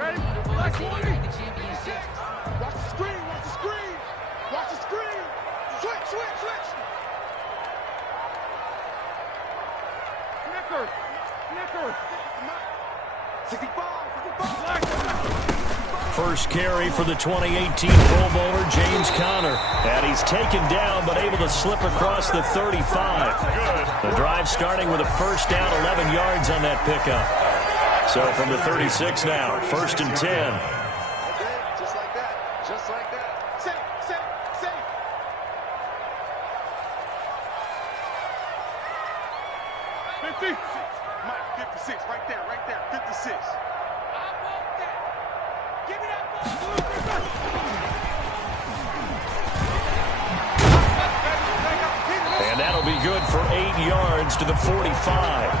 Ready? Watch 20. Watch the screen. Watch the screen. Watch the screen. Switch, switch, switch. Snicker. Snicker. 65. 65. First carry for the 2018 Pro Bowler, James Conner. And he's taken down, but able to slip across the 35. The drive starting with a first down, 11 yards on that pickup. So from the 36 now, first and 10. Just like that. Just like that. Safe, safe, safe. Mike, 56, right there, 56. And that'll be good for 8 yards to the 45.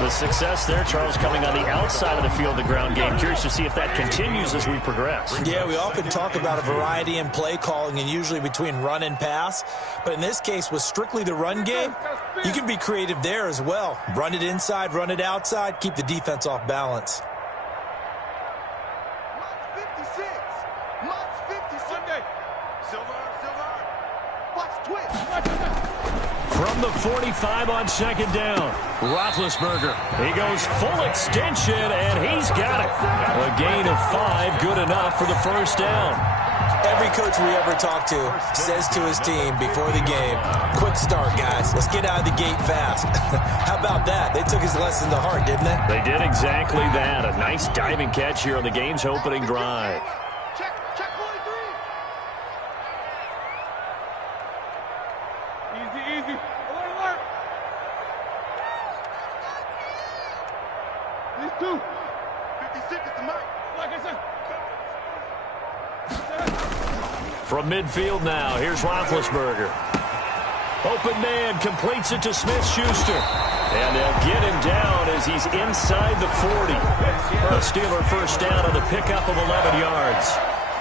The success there, Charles, coming on the outside of the field, the ground game. Curious to see if that continues as we progress. Yeah, we often talk about a variety in play calling and usually between run and pass. But in this case, with strictly the run game, you can be creative there as well. Run it inside, run it outside, keep the defense off balance. From the 45 on second down, Roethlisberger. He goes full extension, and he's got it. A gain of 5, good enough for the first down. Every coach we ever talk to says to his team before the game, quick start, guys. Let's get out of the gate fast. How about that? They took his lesson to heart, didn't they? They did exactly that. A nice diving catch here on the game's opening drive. Easy. Alert, alert. These two. 56 is the mic. Like I said. From midfield now, here's Roethlisberger. Open man, completes it to Smith-Schuster. And they'll get him down as he's inside the 40. A Steeler first down on the pickup of 11 yards.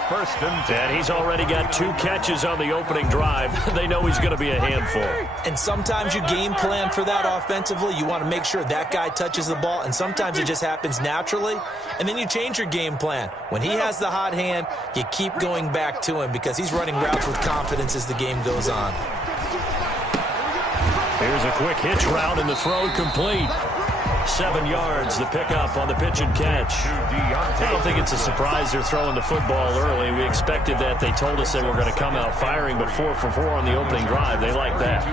First and 10. And he's already got 2 catches on the opening drive. They know he's going to be a handful. And sometimes you game plan for that offensively. You want to make sure that guy touches the ball, and sometimes it just happens naturally. And then you change your game plan. When he has the hot hand, you keep going back to him because he's running routes with confidence as the game goes on. Here's a quick hitch route, and the throw complete. 7 yards, the pickup on the pitch and catch. I don't think it's a surprise they're throwing the football early. We expected that. They told us they were going to come out firing, but 4 for 4 on the opening drive. They like that.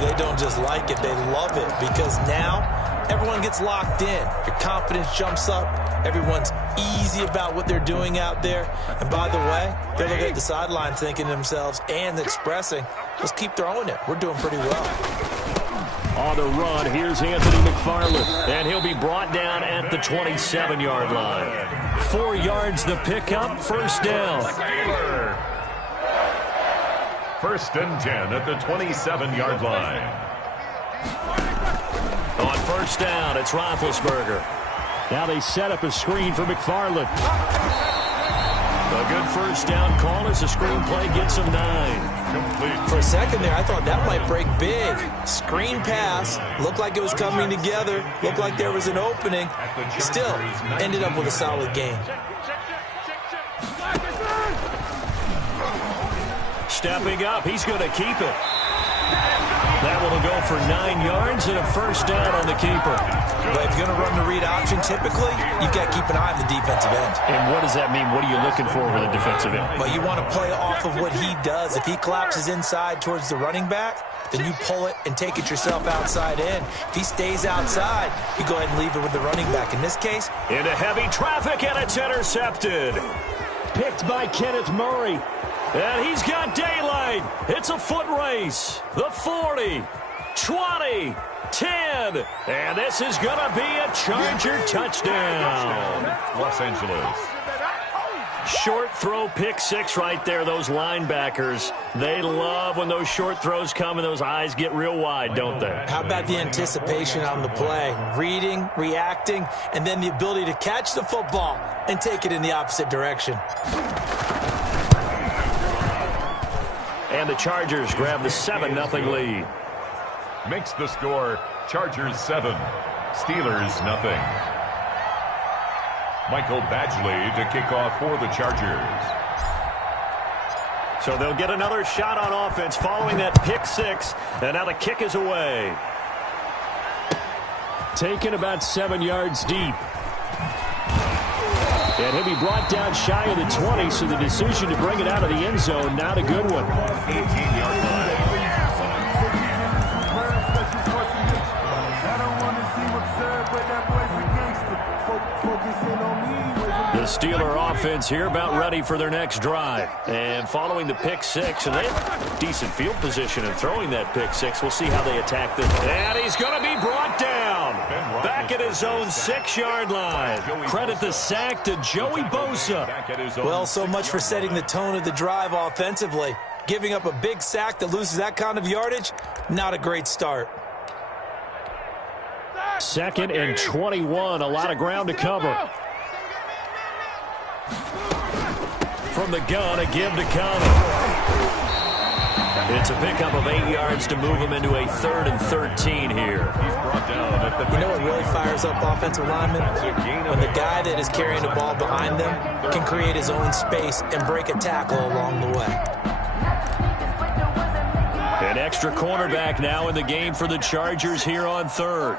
They don't just like it, they love it, because now everyone gets locked in. Your confidence jumps up. Everyone's easy about what they're doing out there. And by the way, they're looking at the sideline thinking to themselves and expressing, let's keep throwing it. We're doing pretty well. On the run, here's Anthony McFarland, and he'll be brought down at the 27-yard line. 4 yards the pickup, first down. First and 10 at the 27-yard line. On first down, it's Roethlisberger. Now they set up a screen for McFarland. A good first down call as the screenplay gets him 9. Complete. For a second there, I thought that might break big. Screen pass. Looked like it was coming together. Looked like there was an opening. Still, ended up with a solid gain. Stepping up, he's going to keep it. That will go for 9 yards and a first down on the keeper. But if you're going to run the read option, typically, you've got to keep an eye on the defensive end. And what does that mean? What are you looking for with a defensive end? But you want to play off of what he does. If he collapses inside towards the running back, then you pull it and take it yourself outside in. If he stays outside, you go ahead and leave it with the running back. In this case, into heavy traffic, and it's intercepted. Picked by Kenneth Murray. And he's got daylight. It's a foot race. The 40, 20, 10. And this is going to be a Charger touchdown. Los Angeles. Short throw, pick 6 right there. Those linebackers, they love when those short throws come and those eyes get real wide, don't they? How about the anticipation on the play? Reading, reacting, and then the ability to catch the football and take it in the opposite direction. And the Chargers grab the 7-0 lead. Makes the score Chargers 7, Steelers nothing. Michael Badgley to kick off for the Chargers. So they'll get another shot on offense following that pick six. And now the kick is away. Taken about 7 yards deep. And he'll be brought down shy of the 20, so the decision to bring it out of the end zone, not a good one. 18-yard line. The Steeler offense here about ready for their next drive. And following the pick six, and they have decent field position in throwing that pick six. We'll see how they attack this. And he's going to be brought down back at his own 6-yard line. Credit the sack to Joey Bosa. Well, so much for setting the tone of the drive offensively. Giving up a big sack that loses that kind of yardage, not a great start. 2nd and 21, a lot of ground to cover. From the gun, a give to Connor. It's a pickup of 8 yards to move him into a 3rd and 13 here. He's brought down at the You know what really fires up offensive linemen? When the guy that is carrying the ball behind them can create his own space and break a tackle along the way. An extra cornerback now in the game for the Chargers here on 3rd.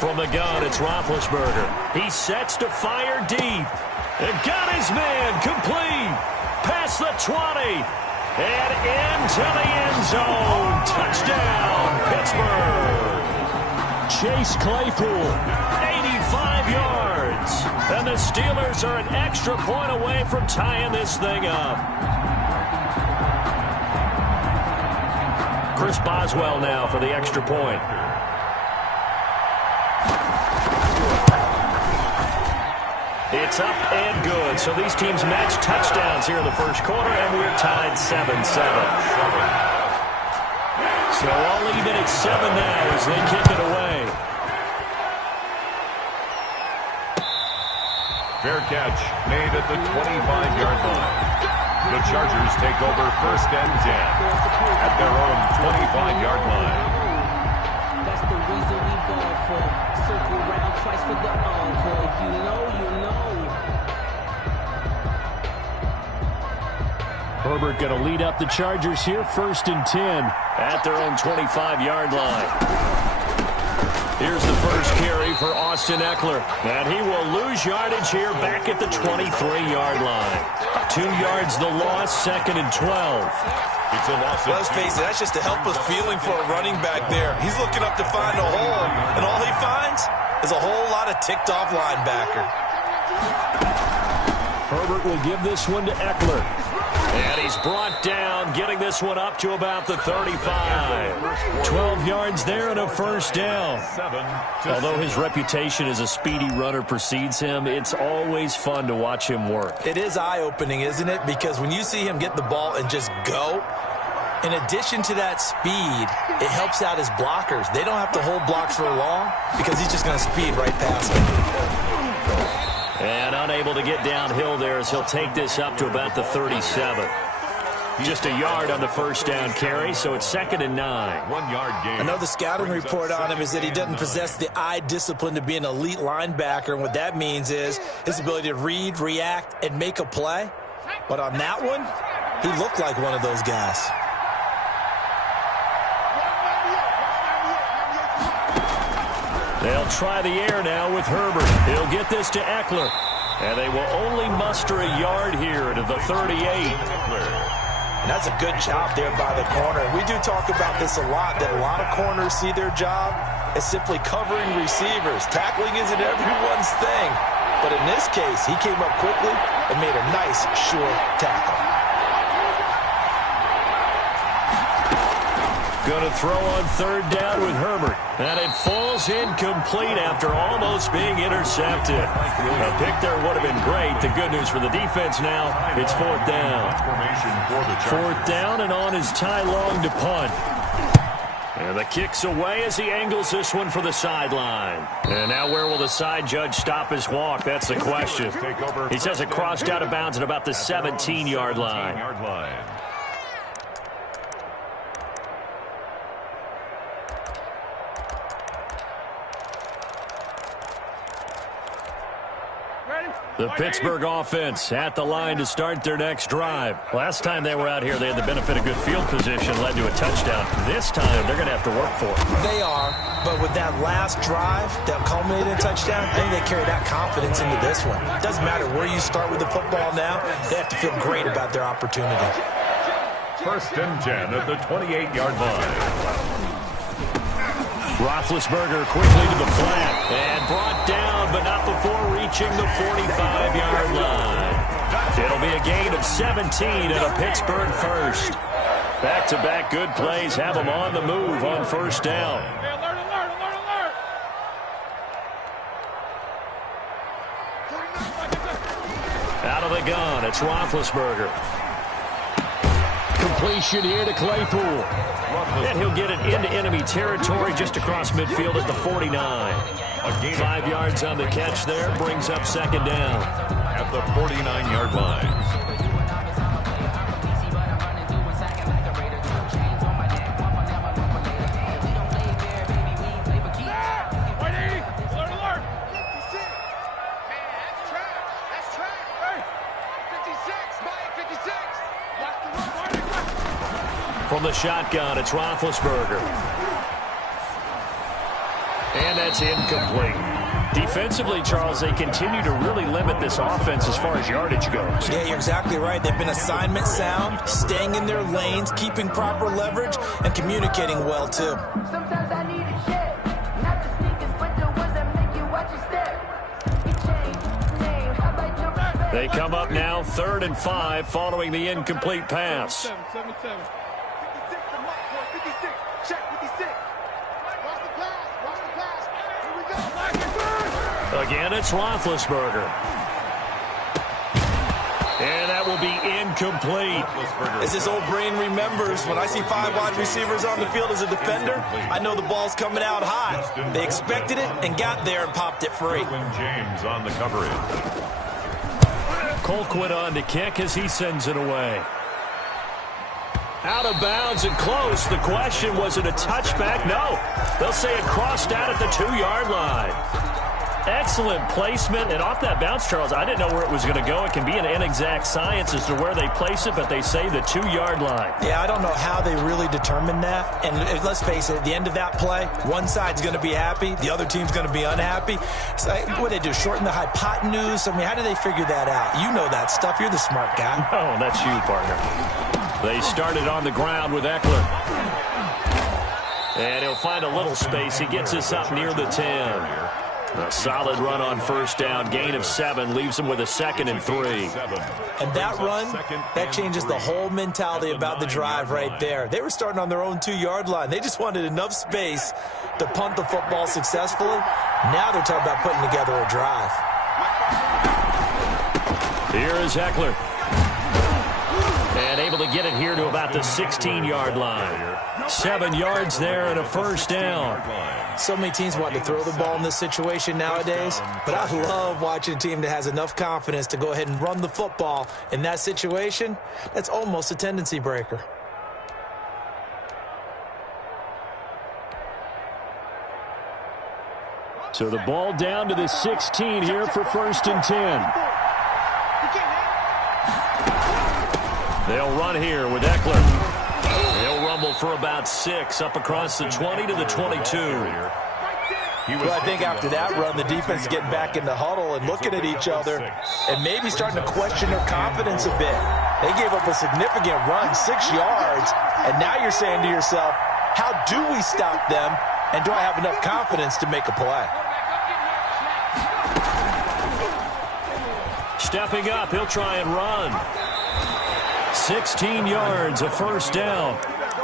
From the gun, it's Roethlisberger. He sets to fire deep. And got his man complete. Past the 20. And into the end zone. Touchdown, Pittsburgh. Chase Claypool, 85 yards. And the Steelers are an extra point away from tying this thing up. Chris Boswell now for the extra point. It's up and good. So these teams match touchdowns here in the first quarter, and we're tied 7-7. So all even at 7 now as they kick it away. fair catch made at the 25-yard line. The Chargers take over 1st and 10 at their own 25-yard line. That's the reason we ball for. Circle around twice for the encore. If you know, you know. Herbert going to lead up the Chargers here, 1st and 10 at their own 25-yard line. Here's the first carry for Austin Eckler, and he will lose yardage here back at the 23-yard line. 2 yards the loss, 2nd and 12. It's a loss. Let's face it, that's just a helpless feeling for a running back there. He's looking up to find a hole, and all he finds is a whole lot of ticked-off linebacker. Herbert will give this one to Eckler. And he's brought down, getting this one up to about the 35. 12 yards there and a first down. Although his reputation as a speedy runner precedes him, it's always fun to watch him work. It is eye-opening, isn't it? Because when you see him get the ball and just go, in addition to that speed, it helps out his blockers. They don't have to hold blocks for long because he's just going to speed right past them. And unable to get downhill there as he'll take this up to about the 37. Just a yard on the first down carry, so it's 2nd and 9. 1 yard gain. I know the scouting report on him is that he doesn't possess the eye discipline to be an elite linebacker, and what that means is his ability to read, react, and make a play. But on that one, he looked like one of those guys. They'll try the air now with Herbert. He'll get this to Eckler. And they will only muster a yard here to the 38. And that's a good job there by the corner. We do talk about this a lot, that a lot of corners see their job as simply covering receivers. Tackling isn't everyone's thing. But in this case, he came up quickly and made a nice, short tackle. Going to throw on 3rd down with Herbert. And it falls incomplete after almost being intercepted. A pick there would have been great. The good news for the defense now, it's 4th down. 4th down, and on is Ty Long to punt. And the kick's away as he angles this one for the sideline. And now where will the side judge stop his walk? That's the question. He says it crossed out of bounds at about the 17-yard line. The Pittsburgh offense at the line to start their next drive. Last time they were out here, they had the benefit of good field position, led to a touchdown. This time, they're going to have to work for it. They are, but with that last drive that culminated in a touchdown, I think they carry that confidence into this one. It doesn't matter where you start with the football now. They have to feel great about their opportunity. 1st and 10 at the 28-yard line. Roethlisberger quickly to the flat and brought down, but not before reaching the 45-yard line. It'll be a gain of 17 and a Pittsburgh first. Back-to-back good plays have them on the move on 1st down. Out of the gun, it's Roethlisberger. Completion here to Claypool. And he'll get it into enemy territory just across midfield at the 49. 5 yards on the catch there, brings up 2nd down. At the 49-yard line. From the shotgun, it's Roethlisberger. And that's incomplete. Defensively, Charles, they continue to really limit this offense as far as yardage goes. Yeah, you're exactly right. They've been assignment sound, staying in their lanes, keeping proper leverage, and communicating well, too. Sometimes I need a check, not the sneakers, but the ones that make you watch your step. They come up now 3rd and 5 following the incomplete pass. 7. Again, it's Roethlisberger. And that will be incomplete. As his old brain remembers, when I see 5 wide receivers on the field as a defender, I know the ball's coming out high. They expected it and got there and popped it free. James on the coverage. Colquitt on to kick as he sends it away. Out of bounds and close. The question, was it a touchback? No. They'll say it crossed out at the 2-yard line. Excellent placement. And off that bounce, Charles, I didn't know where it was going to go. It can be an inexact science as to where they place it, but they say the 2-yard line. Yeah, I don't know how they really determined that. And let's face it, at the end of that play, one side's going to be happy, the other team's going to be unhappy. So what do they do, shorten the hypotenuse? I mean, how do they figure that out? You know that stuff. You're the smart guy. Oh, that's you, partner. They started on the ground with Eckler. And he'll find a little space. He gets us up near the 10. A solid run on 1st down. Gain of 7 leaves him with a 2nd and 3. And that run, that changes the whole mentality about the drive right there. They were starting on their own 2-yard line. They just wanted enough space to punt the football successfully. Now they're talking about putting together a drive. Here is Eckler. And able to get it here to about the 16-yard line. 7 yards there and a 1st down. So many teams want to throw the ball in this situation nowadays, but I love watching a team that has enough confidence to go ahead and run the football in that situation. That's almost a tendency breaker. So the ball down to the 16 here for 1st and 10. They'll run here with Eckler. He'll rumble for about 6 up across the 20 to the 22. Well, I think after that run, the defense is getting back in the huddle and looking at each other and maybe starting to question their confidence a bit. They gave up a significant run, 6 yards, and now you're saying to yourself, how do we stop them, and do I have enough confidence to make a play? Stepping up, he'll try and run. 16 yards, a 1st down.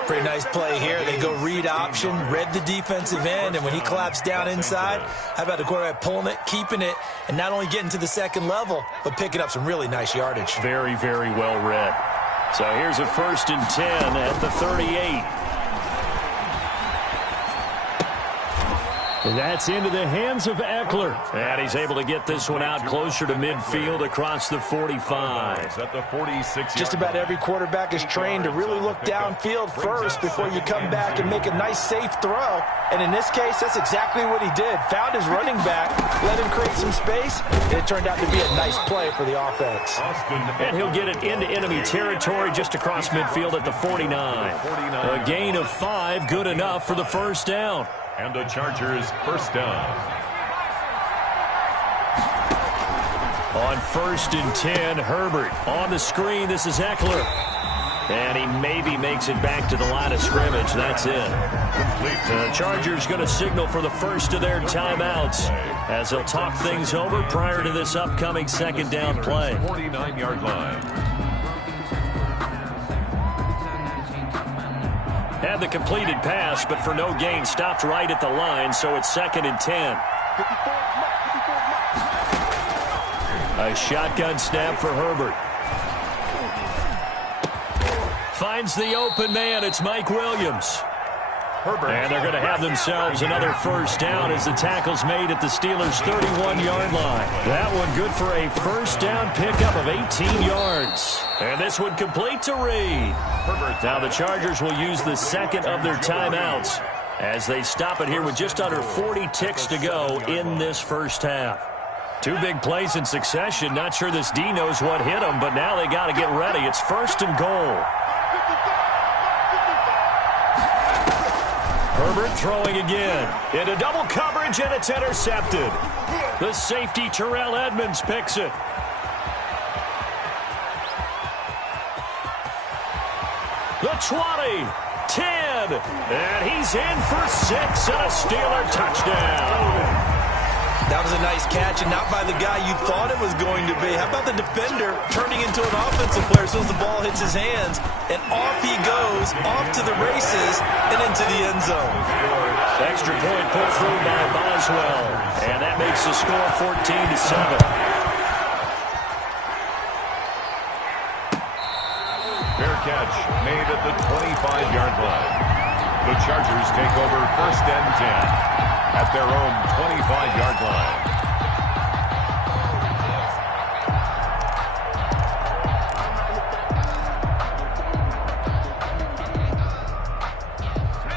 Pretty nice play here. They go read option, read the defensive end, and when he collapsed down inside, how about the quarterback pulling it, keeping it, and not only getting to the 2nd level, but picking up some really nice yardage. Very, very well read. So here's a 1st and 10 at the 38. And that's into the hands of Eckler. And he's able to get this one out closer to midfield across the 45. At the 46. Just about every quarterback is trained to really look downfield first before you come back and make a nice, safe throw. And in this case, that's exactly what he did. Found his running back, let him create some space, and it turned out to be a nice play for the offense. And he'll get it into enemy territory just across midfield at the 49. A gain of 5, good enough for the first down. And the Chargers first down. On 1st and 10, Herbert. On the screen, this is Eckler. And he maybe makes it back to the line of scrimmage. That's it. The Chargers going to signal for the first of their timeouts as they'll talk things over prior to this upcoming second down play. 49-yard line. Had the completed pass, but for no gain, stopped right at the line, so it's 2nd and 10. A shotgun snap for Herbert. Finds the open man. It's Mike Williams. And they're going to have themselves another first down as the tackle's made at the Steelers' 31-yard line. That one good for a first down pickup of 18 yards. And this one complete to Reed. Now the Chargers will use the second of their timeouts as they stop it here with just under 40 ticks to go in this first half. 2 big plays in succession. Not sure this D knows what hit them, but now they got to get ready. It's 1st and goal. Herbert throwing again. Into double coverage, and it's intercepted. The safety, Terrell Edmonds, picks it. The 20, 10, and he's in for 6 and a Steeler touchdown. That was a nice catch, and not by the guy you thought it was going to be. How about the defender turning into an offensive player as soon as the ball hits his hands, and off he goes, off to the races, and into the end zone. Extra point put through by Boswell, and that makes the score 14-7. Fair catch made at the 25-yard line. The Chargers take over 1st and 10 at their own 25-yard line.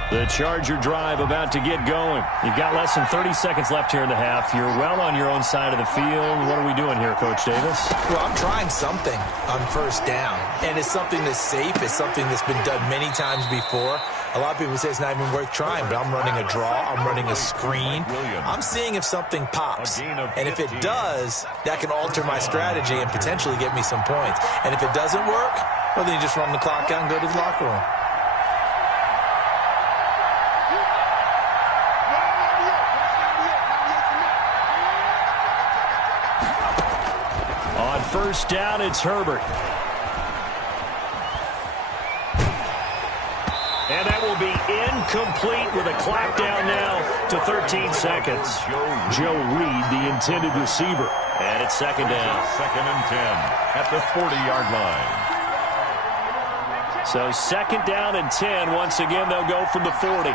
The Charger drive about to get going. You've got less than 30 seconds left here in the half. You're well on your own side of the field. What are we doing here, Coach Davis? Well, I'm trying something on first down, and it's something that's safe. It's something that's been done many times before. A lot of people say it's not even worth trying, but I'm running a draw. I'm running a screen. I'm seeing if something pops. And if it does, that can alter my strategy and potentially get me some points. And if it doesn't work, well, then you just run the clock out and go to the locker room. On 1st down, it's Herbert. And that will be incomplete with a clock down now to 13 seconds. Joe Reed, the intended receiver. And it's 2nd down. 2nd and 10 at the 40-yard line. So 2nd down and 10. Once again, they'll go from the 40.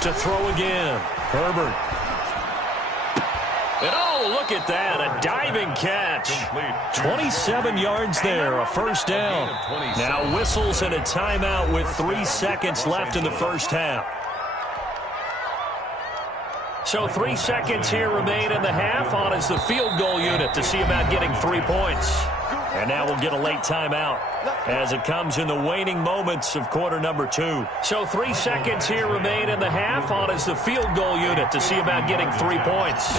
To throw again. Herbert. And oh, look at that, a diving catch. 27 yards there, a first down. Now whistles and a timeout with 3 seconds left in the first half. So 3 seconds here remain in the half. On is the field goal unit to see about getting 3 points. And now we'll get a late timeout as it comes in the waning moments of quarter number 2. So 3 seconds here remain in the half. On is the field goal unit to see about getting 3 points.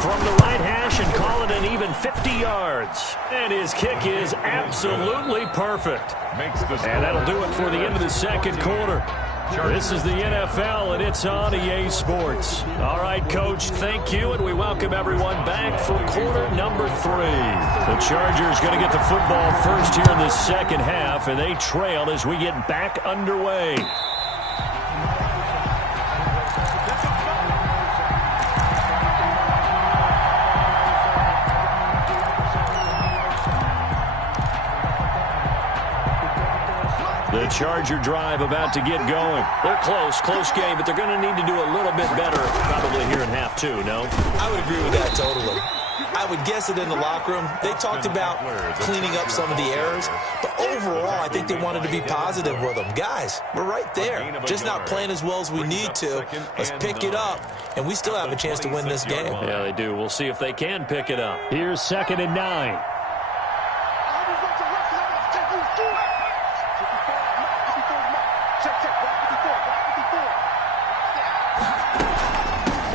From the right hash and call it an even 50 yards. And his kick is absolutely perfect. And that'll do it for the end of the second quarter. This is the NFL, and it's on EA Sports. All right, Coach, thank you, and we welcome everyone back for quarter number 3. The Chargers going to get the football first here in the second half, and they trail as we get back underway. The Charger drive about to get going. They're close game, but they're going to need to do a little bit better probably here in half two, no? I would agree with that totally. I would guess that in the locker room, they talked about cleaning up some of the errors, but overall, I think they wanted to be positive with them. Guys, we're right there, just not playing as well as we need to. Let's pick it up, and we still have a chance to win this game. Yeah, they do. We'll see if they can pick it up. Here's 2nd and 9.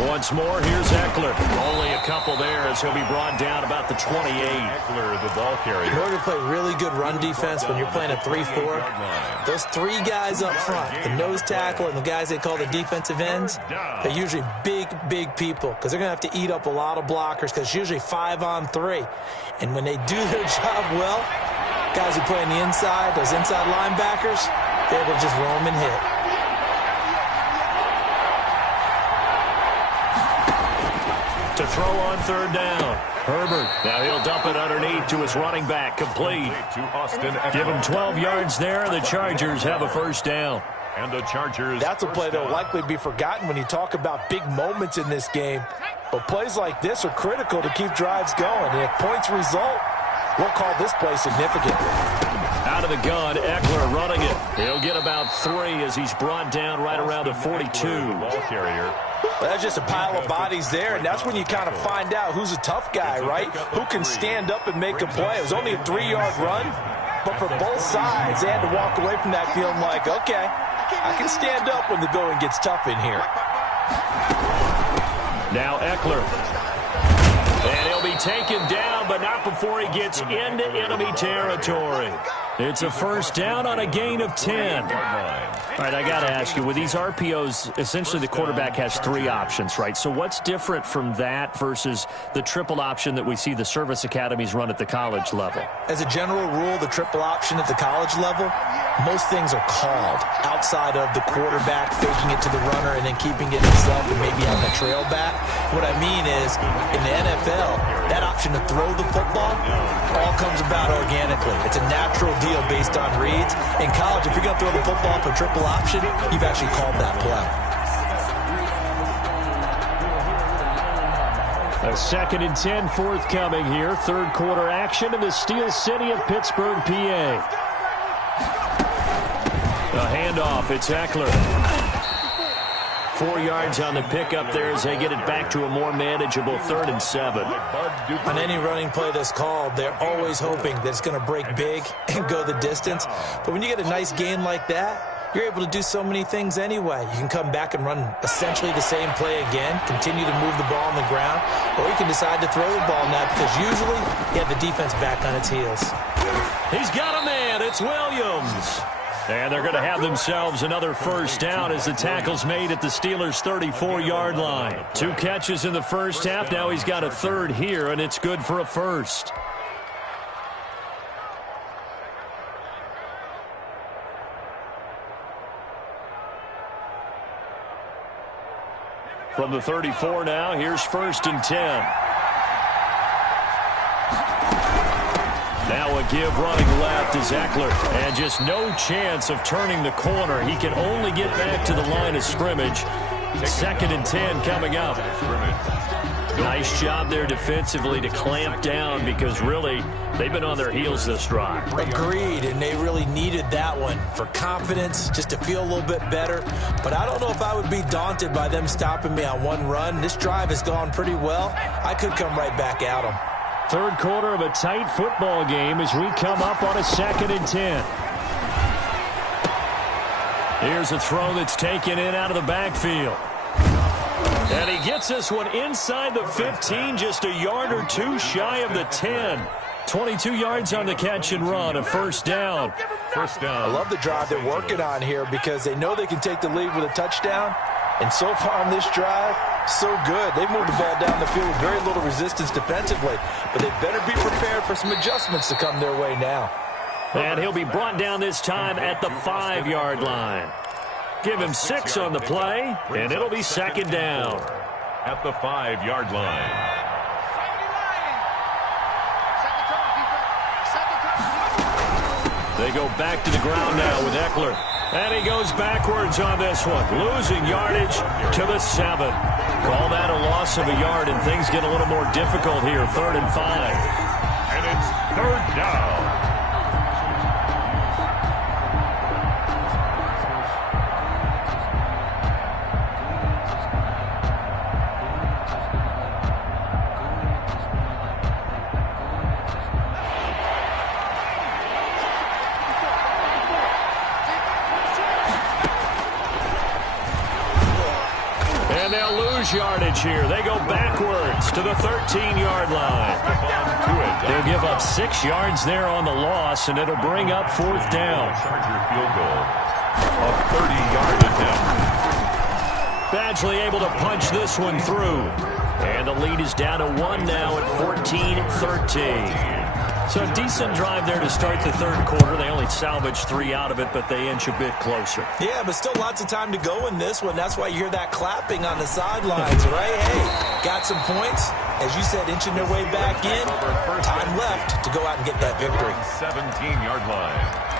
Once more, here's Eckler. Only a couple there as he'll be brought down about the 28. Eckler, the ball carrier. In order to play really good run defense when you're playing a 3-4, those three guys up front, the nose tackle and the guys they call the defensive ends, they're usually big people because they're going to have to eat up a lot of blockers because it's usually 5-on-3. And when they do their job well, guys who play on the inside, those inside linebackers, they're able to just roam and hit. To throw on 3rd down. Herbert. Now he'll dump it underneath to his running back. Complete. Give him 12 yards there. The Chargers have a 1st down. And the Chargers. That's a play that will likely be forgotten when you talk about big moments in this game. But plays like this are critical to keep drives going. And if points result, we'll call this play significant. Out of the gun, Eckler running it. He'll get about 3 as he's brought down right around the 42. Ball carrier. Well, that's just a pile of bodies there, and that's when you kind of find out who's a tough guy, right? Who can stand up and make a play. It was only a 3-yard run, but for both sides, they had to walk away from that feeling like, okay, I can stand up when the going gets tough in here. Now Eckler. And he'll be taken down, but not before he gets into enemy territory. It's a 1st down on a gain of 10. All right, I got to ask you, with these RPOs, essentially the quarterback has 3 options, right? So what's different from that versus the triple option that we see the service academies run at the college level? As a general rule, the triple option at the college level, most things are called outside of the quarterback faking it to the runner and then keeping it himself and maybe having a trail back. What I mean is, in the NFL, that option to throw the football all comes about organically. It's a natural deal based on reads. In college, if you're going to throw the football for triple option, you've actually called that play. A 2nd and 10 forthcoming here. 3rd quarter action in the Steel City of Pittsburgh, PA. A handoff. It's Eckler. 4 yards on the pickup there as they get it back to a more manageable 3rd and 7. On any running play that's called, they're always hoping that it's going to break big and go the distance. But when you get a nice gain like that, you're able to do so many things anyway. You can come back and run essentially the same play again, continue to move the ball on the ground, or you can decide to throw the ball now because usually you have the defense back on its heels. He's got a man. It's Williams. And they're going to have themselves another 1st down as the tackle's made at the Steelers' 34-yard line. 2 catches in the 1st half. Now he's got a 3rd here, and it's good for a 1st. From the 34 now, here's 1st and 10. Now a give running left is Eckler. And just no chance of turning the corner. He can only get back to the line of scrimmage. 2nd and 10 coming up. Nice job there defensively to clamp down because really they've been on their heels this drive. Agreed, and they really needed that one for confidence, just to feel a little bit better. But I don't know if I would be daunted by them stopping me on one run. This drive has gone pretty well. I could come right back at them. 3rd quarter of a tight football game as we come up on a 2nd and 10. Here's a throw that's taken in out of the backfield. And he gets this one inside the 15, just a yard or 2 shy of the 10. 22 yards on the catch and run, a 1st down. 1st down. I love the drive they're working on here because they know they can take the lead with a touchdown. And so far on this drive, so good. They moved the ball down the field with very little resistance defensively. But they better be prepared for some adjustments to come their way now. And he'll be brought down this time at the 5-yard line. Give him 6 on the play, and it'll be 2nd down. At the 5-yard line. They go back to the ground now with Eckler. And he goes backwards on this one, losing yardage to the 7. Call that a loss of a yard, and things get a little more difficult here, 3rd and 5. And it's 3rd down. And they'll lose yardage here. They go backwards to the 13-yard line. They'll give up 6 yards there on the loss, and it'll bring up 4th down. Charger field goal of 30-yard attempt. Badgley able to punch this one through. And the lead is down to 1 now at 14-13. So a decent drive there to start the 3rd quarter. They only salvaged 3 out of it, but they inch a bit closer. Yeah, but still lots of time to go in this one. That's why you hear that clapping on the sidelines, right? Hey, got some points. As you said, inching their way back in. Time left to go out and get that victory. 17-yard line.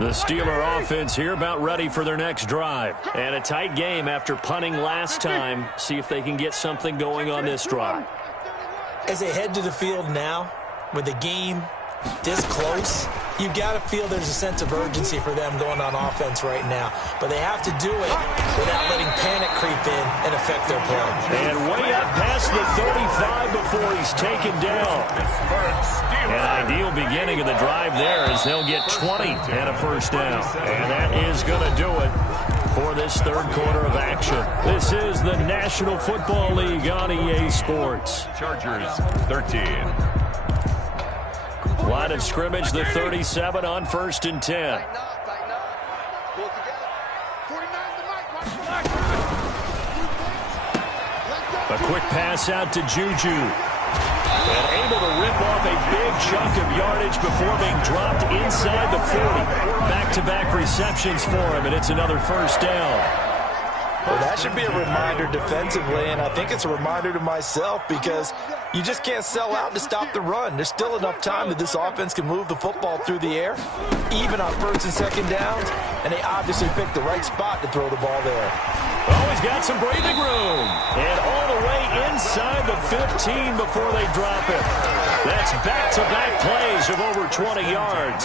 The Steeler offense here about ready for their next drive. And a tight game after punting last time. See if they can get something going on this drive. As they head to the field now, with the game this close, you've got to feel there's a sense of urgency for them going on offense right now. But they have to do it without letting panic creep in and affect their play. And way up past the 35 before he's taken down. An ideal beginning of the drive there as they'll get 20 and a 1st down. And that is going to do it for this 3rd quarter of action. This is the National Football League on EA Sports. Chargers 13. Line of scrimmage, the 37 on 1st and 10. A quick pass out to Juju. And able to rip off a big chunk of yardage before being dropped inside the 40. Back-to-back receptions for him, and it's another 1st down. Well, that should be a reminder defensively, and I think it's a reminder to myself because you just can't sell out to stop the run. There's still enough time that this offense can move the football through the air, even on 1st and 2nd downs, and they obviously picked the right spot to throw the ball there. Oh, he's got some breathing room. And all the way inside the 15 before they drop it. That's back-to-back plays of over 20 yards.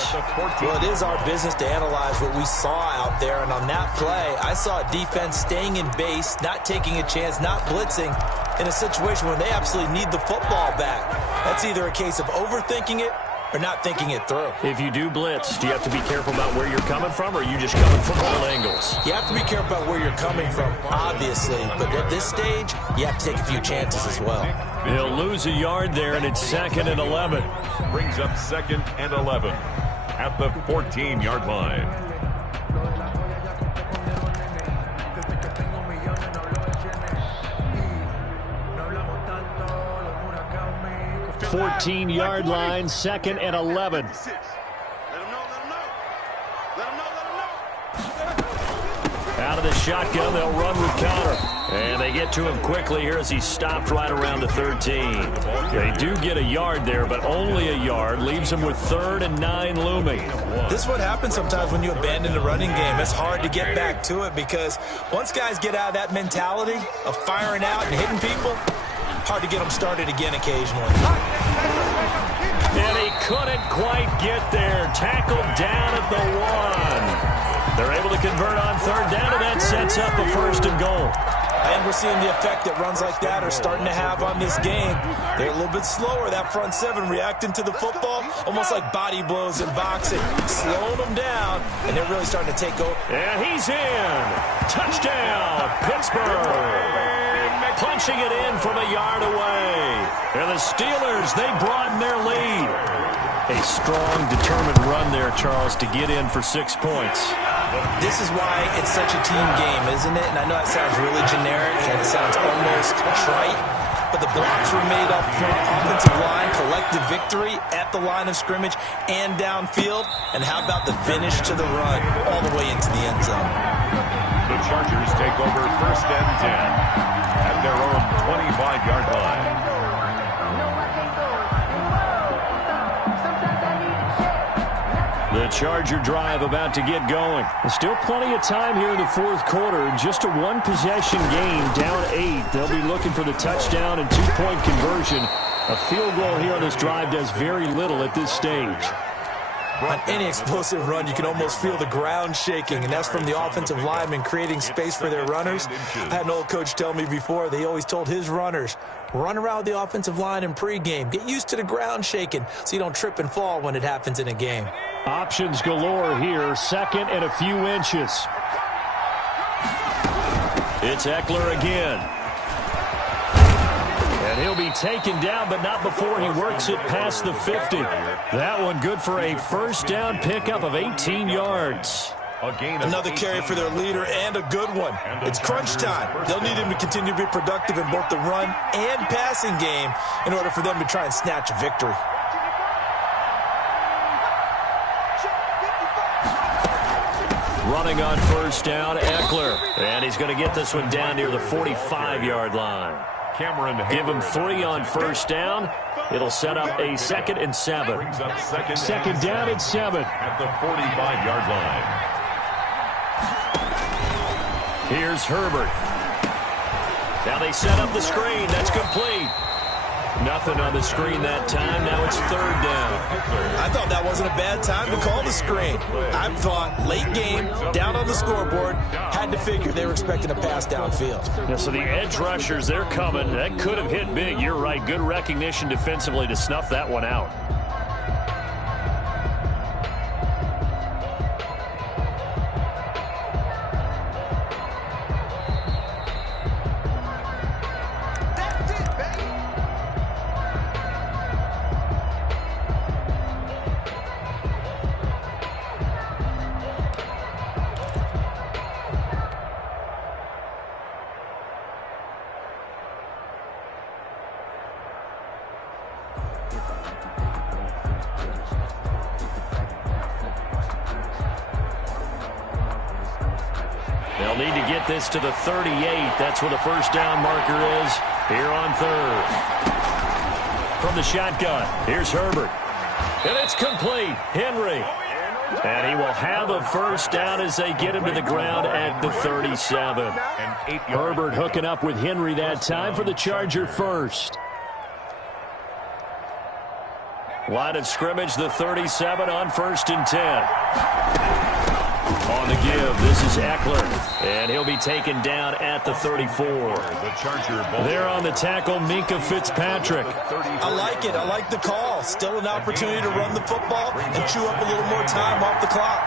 Well, it is our business to analyze what we saw out there. And on that play, I saw a defense staying in base, not taking a chance, not blitzing in a situation where they absolutely need the football back. That's either a case of overthinking it or not thinking it through. If you do blitz, do you have to be careful about where you're coming from, or are you just coming from all angles? You have to be careful about where you're coming from, obviously. But at this stage, you have to take a few chances as well. He'll lose a yard there, and it's 2nd and 11. Brings up 2nd and 11 at the 14-yard line. 14-yard line, 2nd and 11. Out of the shotgun, they'll run with counter. And they get to him quickly here as he stopped right around the 13. They do get a yard there, but only a yard. Leaves him with 3rd and 9 looming. This is what happens sometimes when you abandon the running game. It's hard to get back to it because once guys get out of that mentality of firing out and hitting people, hard to get them started again occasionally. And he couldn't quite get there. Tackled down at the 1. They're able to convert on 3rd down, and that sets up a 1st and goal. And we're seeing the effect that runs like that are starting to have on this game. They're a little bit slower, that front 7 reacting to the football, almost like body blows in boxing, slowing them down, and they're really starting to take over. And he's in. Touchdown, Pittsburgh. Punching it in from a yard away. And the Steelers, they broaden their lead. A strong, determined run there, Charles, to get in for 6 points. This is why it's such a team game, isn't it? And I know that sounds really generic and it sounds almost trite, but the blocks were made up front, offensive line, collective victory at the line of scrimmage and downfield. And how about the finish to the run all the way into the end zone? The The Chargers take over 1st and 10 at their own 25-yard line. The Charger drive about to get going. There's still plenty of time here in the 4th quarter. Just a one-possession game, down 8. They'll be looking for the touchdown and 2-point conversion. A field goal here on this drive does very little at this stage. On any explosive run, you can almost feel the ground shaking, and that's from the offensive linemen creating space for their runners. I had an old coach tell me before, they always told his runners, run around the offensive line in pregame. Get used to the ground shaking so you don't trip and fall when it happens in a game. Options galore here, 2nd and a few inches. It's Eckler again. And he'll be taken down, but not before he works it past the 50. That one good for a 1st down pickup of 18 yards. Another carry for their leader and a good one. It's crunch time. They'll need him to continue to be productive in both the run and passing game in order for them to try and snatch a victory. Running on 1st down, Eckler. And he's going to get this one down near the 45-yard line. Give him 3 on 1st down. It'll set up a 2nd and 7. 2nd down and 7. At the 45-yard line. Here's Herbert. Now they set up the screen. That's complete. Nothing on the screen that time. Now it's 3rd down. I thought that wasn't a bad time to call the screen. I thought late game, down on the scoreboard, had to figure they were expecting a pass downfield. Yeah, so the edge rushers, they're coming. That could have hit big. You're right. Good recognition defensively to snuff that one out. They'll need to get this to the 38. That's where the 1st down marker is here on 3rd. From the shotgun, here's Herbert. And it's complete. Henry. And he will have a 1st down as they get him to the ground at the 37. Herbert hooking up with Henry that time for the Charger 1st. Line of scrimmage, the 37 on 1st and 10. On the give, this is Eckler, and he'll be taken down at the 34. There on the tackle, Minkah Fitzpatrick. I like it. I like the call. Still an opportunity to run the football and chew up a little more time off the clock.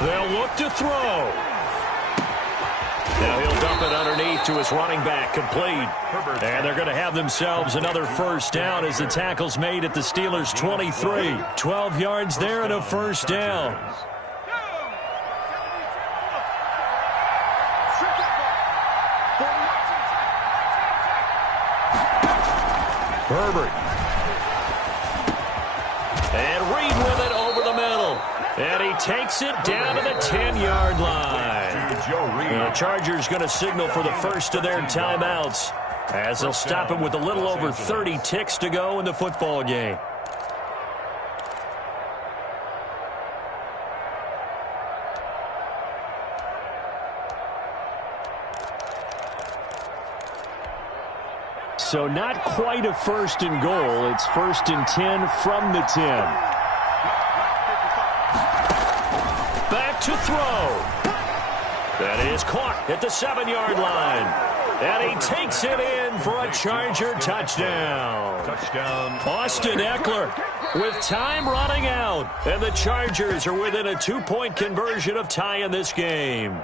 They'll look to throw. Now he'll dump it underneath to his running back, complete. And they're going to have themselves another 1st down as the tackle's made at the Steelers' 23. 12 yards there and a 1st down. Herbert. And Reed with it over the middle. And he takes it down to the 10-yard line. The Chargers going to signal for the first of their timeouts as they'll stop him with a little over 30 ticks to go in the football game. So not quite a 1st and goal. It's 1st and 10 from the 10. Back to throw. That is caught at the 7-yard line. And he takes it in for a Charger touchdown. Austin Eckler with time running out. And the Chargers are within a 2-point conversion of tying this game.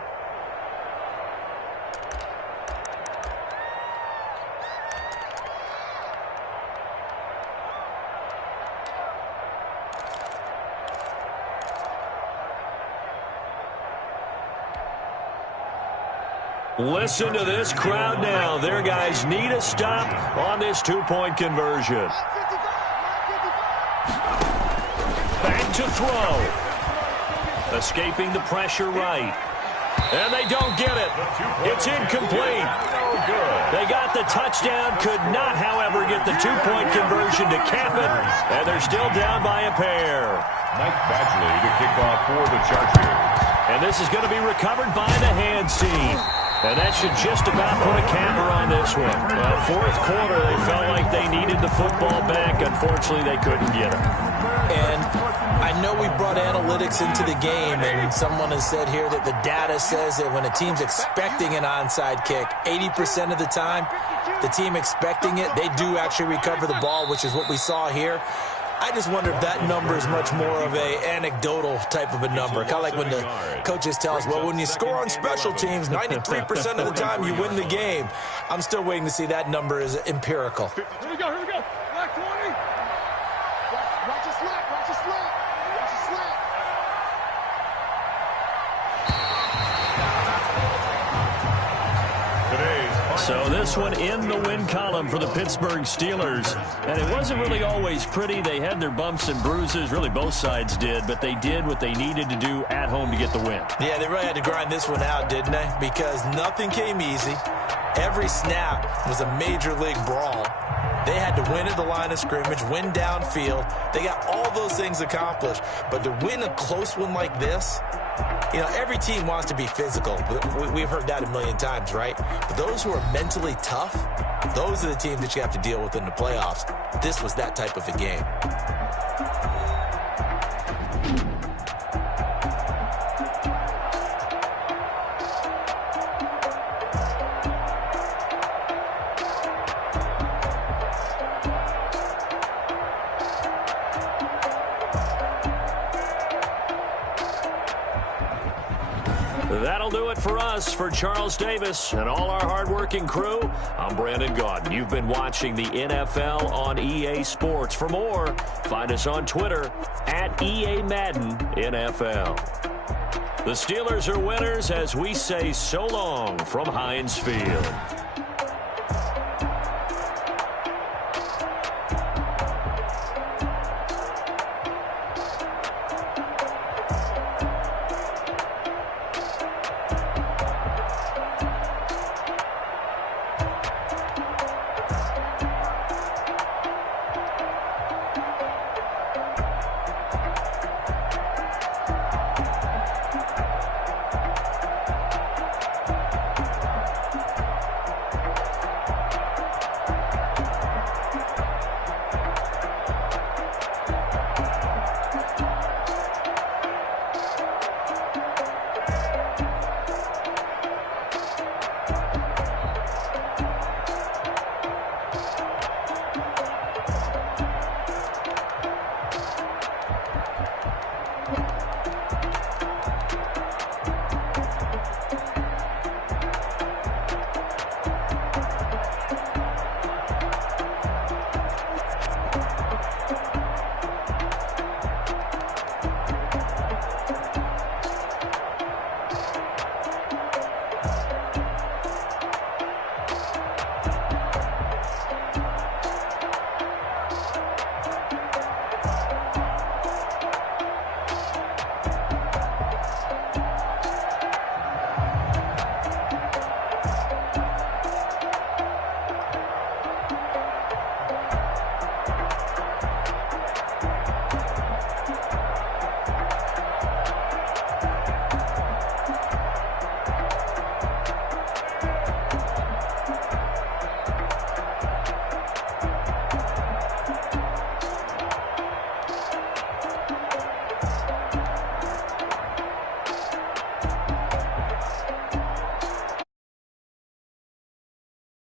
Listen to this crowd now. Their guys need a stop on this 2-point conversion. Back to throw. Escaping the pressure right. And they don't get it. It's incomplete. They got the touchdown, could not, however, get the two-point conversion to cap it, and they're still down by a pair. Mike Badgley to kick off for the Chargers. And this is going to be recovered by the hands team. And that should just about put a camper on this one. Well, fourth quarter, they felt like they needed the football back. Unfortunately, they couldn't get it. And I know we brought analytics into the game, and someone has said here that the data says that when a team's expecting an onside kick, 80% of the time, the team expecting it, they do actually recover the ball, which is what we saw here. I just wonder if that number is much more of a anecdotal type of a number. Kind of like when the coaches tell us, well, when you score on special teams, 93% of the time you win the game. I'm still waiting to see that number is empirical. Here we go. Black 20. Watch your slap. Watch your slap. Watch your slap. So this one in the win column for the Pittsburgh Steelers. And it wasn't really always pretty. They had their bumps and bruises. Really, both sides did. But they did what they needed to do at home to get the win. Yeah, they really had to grind this one out, didn't they? Because nothing came easy. Every snap was a major league brawl. They had to win at the line of scrimmage, win downfield. They got all those things accomplished. But to win a close one like this, you know, every team wants to be physical. We've heard that a million times, right? But those who are mentally tough, those are the teams that you have to deal with in the playoffs. This was that type of a game. That'll do it for us. For Charles Davis and all our hardworking crew, I'm Brandon Gaudin. You've been watching the NFL on EA Sports. For more, find us on Twitter at EA Madden NFL. The Steelers are winners as we say so long from Heinz Field.